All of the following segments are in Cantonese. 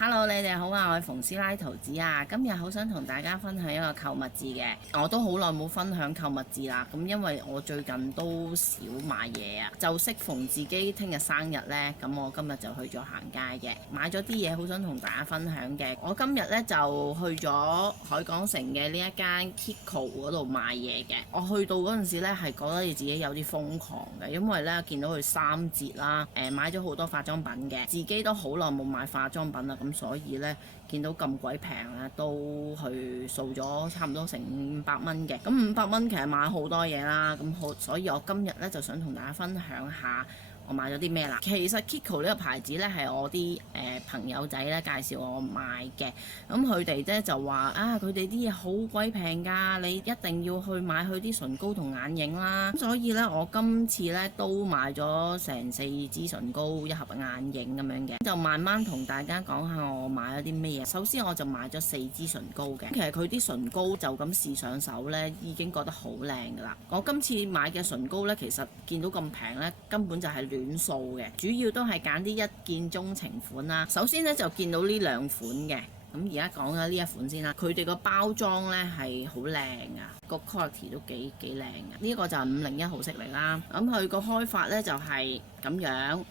Hello，你哋好啊！我係馮師奶桃子啊，今日好想同大家分享一個購物誌嘅。我都好耐冇分享購物誌啦，咁因為我最近都少買嘢啊，就適逢自己聽日生日呢，咁我今日就去咗行街嘅，買咗啲嘢好想同大家分享嘅。我今日呢，就去咗海港城嘅呢一間 Kiko 嗰度買嘢嘅。我去到嗰陣時呢，係覺得你自己有啲瘋狂嘅，因為呢見到佢3折啦，買咗好多化妝品嘅，自己都好耐冇買化妝品啦。咁所以呢，見到咁鬼平咧，都去掃咗差唔多成500蚊嘅。咁500蚊其實買好多嘢啦，所以我今日呢，就想同大家分享下我買咗啲咩啦。其實 Kiko 呢個牌子呢，係我啲朋友仔呢介紹我買嘅。咁佢哋呢就話啊，佢哋啲嘢好鬼平㗎，你一定要去買佢啲唇膏同眼影啦。所以呢，我今次呢都買咗成4支唇膏、1盒眼影咁樣嘅。就慢慢同大家講下我買咗啲咩嘢。首先我就買咗4支唇膏嘅。其實佢啲唇膏就咁試上手呢，已經覺得好靚㗎啦。我今次買嘅唇膏呢，其實見到咁平呢，根本就係亂掃嘅，主要都係揀啲一見鐘情款啦。首先呢，就見到呢2款嘅。咁而家講緊呢一款先啦，佢哋個包裝呢係好靚啊，個 quality 都幾靚啊。呢個就係501號色嚟啦。咁佢個開法呢，就係咁樣，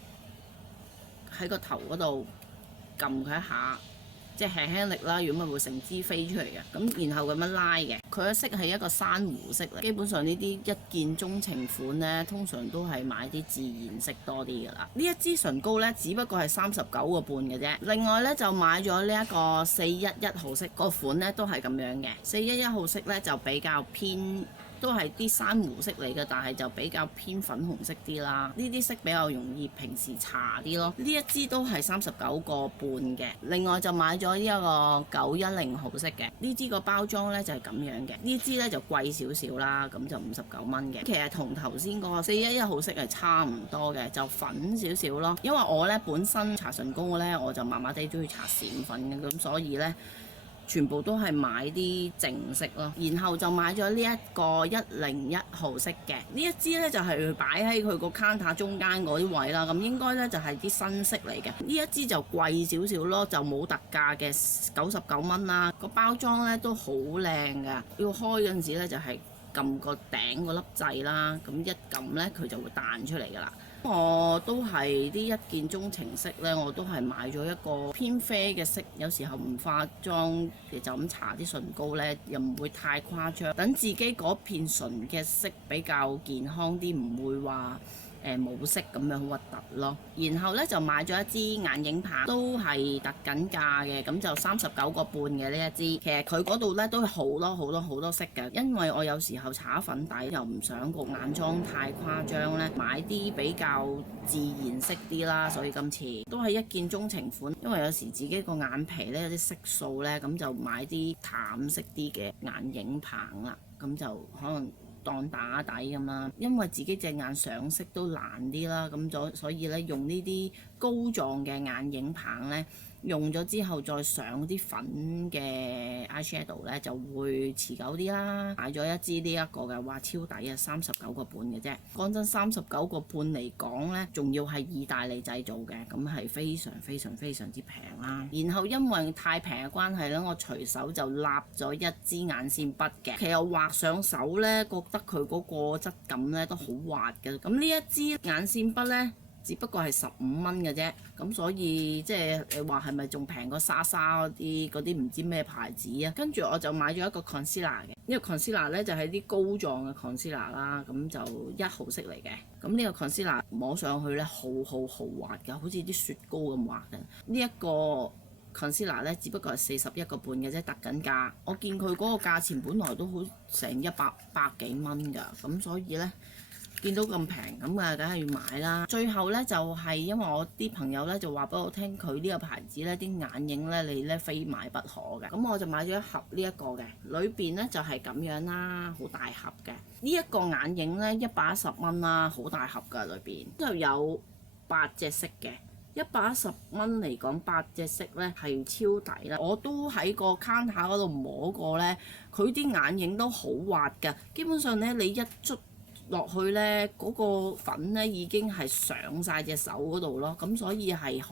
喺個頭嗰度撳佢一下，即係輕輕力啦，如果咪會成支飛出嚟嘅。咁然後咁樣拉嘅，佢嘅色係一個珊瑚色嚟。基本上呢啲一見鐘情款呢，通常都係買啲自然色多啲㗎啦。呢一支唇膏呢，只不過係39個半嘅啫。另外呢，就買咗呢一個411號色，個款呢都係咁樣嘅。411號色呢，就比較偏，都係啲珊瑚色嚟嘅，但係就比較偏粉紅色啲啦。呢啲色比較容易平時搽啲咯。呢一支都係39個半嘅。另外就買咗呢一個910號色嘅。呢支個包裝呢就係咁樣嘅。呢支呢就貴少少啦，咁就59蚊嘅。其實同頭先嗰個411號色係差唔多嘅，就粉少少咯。因為我呢本身搽唇膏呢，我就麻麻地中意搽閃粉嘅，咁所以呢，全部都係買啲淨色咯，然後就買咗呢一個101號色嘅。呢一支呢，就係擺喺佢個 counter 中間嗰啲位啦，咁應該呢，就係啲新色嚟嘅。呢一支就貴少少咯，就冇特價嘅99蚊啦。個包裝呢都好靚噶，要開嗰陣時呢，就係撳個頂嗰粒掣啦，咁一撳呢，佢就會彈出嚟噶啦。我都係啲一見鐘情色呢，我都係買咗一個偏啡嘅色，有時候唔化妝就咁搽啲唇膏呢，又唔會太誇張，等自己嗰片唇嘅色比較健康啲，唔會話冇色咁樣好核突咯。然後呢，就買咗一支眼影棒，都係特緊價嘅，咁就39個半嘅呢一支。其實佢嗰度呢都好多色嘅，因為我有時候搽粉底又唔想個眼妝太誇張呢，買啲比較自然色啲啦，所以今次都係一見鐘情款。因為有時自己個眼皮呢有啲色素呢，咁就買啲淡色啲嘅眼影棒啦，咁就可能當打底咁啦，因為自己隻眼上色都難啲啦，咁所以咧用呢啲膏狀嘅眼影棒咧，用咗之後再上啲粉嘅 eyeshadow 咧就會持久啲啦。買咗一支呢一個嘅，哇超抵啊，39個半嘅啫。講真，39個半嚟講咧，仲要係意大利製造嘅，咁係非常之平啦。然後因為太平嘅關係咧，我隨手就立咗一支眼線筆嘅。其實畫上手咧，覺得佢嗰個質感咧都好滑嘅。咁呢一支眼線筆咧，只不過係15蚊嘅啫，咁所以即係你話係咪仲平過莎莎嗰啲唔知咩牌子啊？跟住我就買咗一個 concealer 嘅，呢個 concealer 咧就係啲膏狀嘅 concealer 啦，咁就1號色嚟嘅。咁呢個 concealer 摸上去咧好滑㗎，好似啲雪糕咁滑嘅。呢一個 concealer 咧只不過係41個半嘅啫，特緊價。我見佢嗰個價錢本來都好成百幾蚊㗎，咁所以咧，見到咁平咁啊，梗係要買啦。最後呢，就係因為我啲朋友呢，就話俾我聽，佢呢個牌子呢啲眼影呢，你呢非買不可嘅。咁我就買咗一盒呢一個嘅，裏邊呢就係咁樣啦，好大盒嘅。呢一個眼影呢，110蚊啦，好大盒㗎，裏邊就有8隻色嘅。110蚊嚟講，8隻色呢係超抵啦！我都喺個 counter 嗰度摸過呢，佢啲眼影都好滑㗎。基本上呢，你一捽落去呢，嗰個粉呢已經係上晒隻手嗰度咯，咁所以係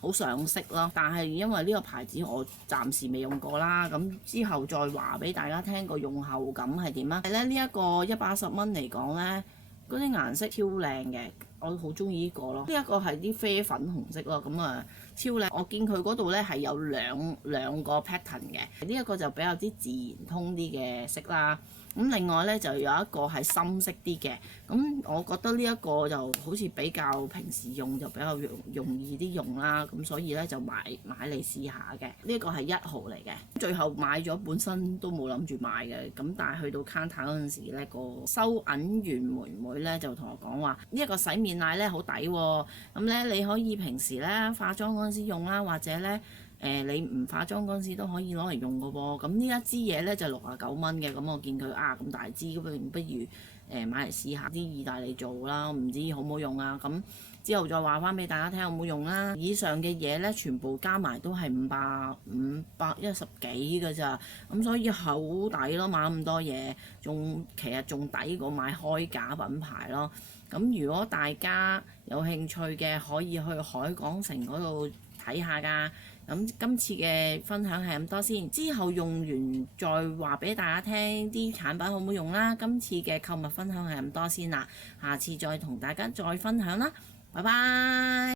好上色咯。但係因為呢個牌子我暫時未用過啦，咁之後再話俾大家聽個用後感係點啊。係咧，呢一個110蚊嚟講呢，嗰啲顏色超靚嘅，我好中意呢個咯。呢一個係啲啡粉紅色咯，咁啊超靚。我見佢嗰度呢係有兩個 pattern 嘅，呢一個就比較啲自然通啲嘅色啦。咁另外咧就有一個係深色啲嘅，咁我覺得呢一個就好似比較平時用就比較容易啲用啦，咁所以咧就買嚟試下嘅。呢一個係1號嚟嘅，最後買咗本身都冇諗住買嘅，咁但係去到 counter 嗰陣時咧，個收銀員妹妹咧就同我講話，呢一個洗面奶咧好抵喎，咁咧你可以平時咧化妝嗰陣時用啦，或者咧你唔化妝嗰陣時都可以攞嚟用嘅喎。咁呢一支嘢咧就69蚊嘅，咁我見佢咁大支，咁不如買嚟試下啲意大利做啦，唔知好唔好用啊？咁之後再話翻俾大家聽好唔好用啦。以上嘅嘢咧全部加埋都係510幾嘅咋，咁所以好抵咯，買咁多嘢，其實仲抵過買開架品牌咯。咁如果大家有興趣嘅，可以去海港城嗰度睇下㗎。咁今次嘅分享係咁多先，之後用完再話俾大家聽啲產品好唔好用啦。今次嘅購物分享係咁多先啦，下次再同大家再分享啦，拜拜。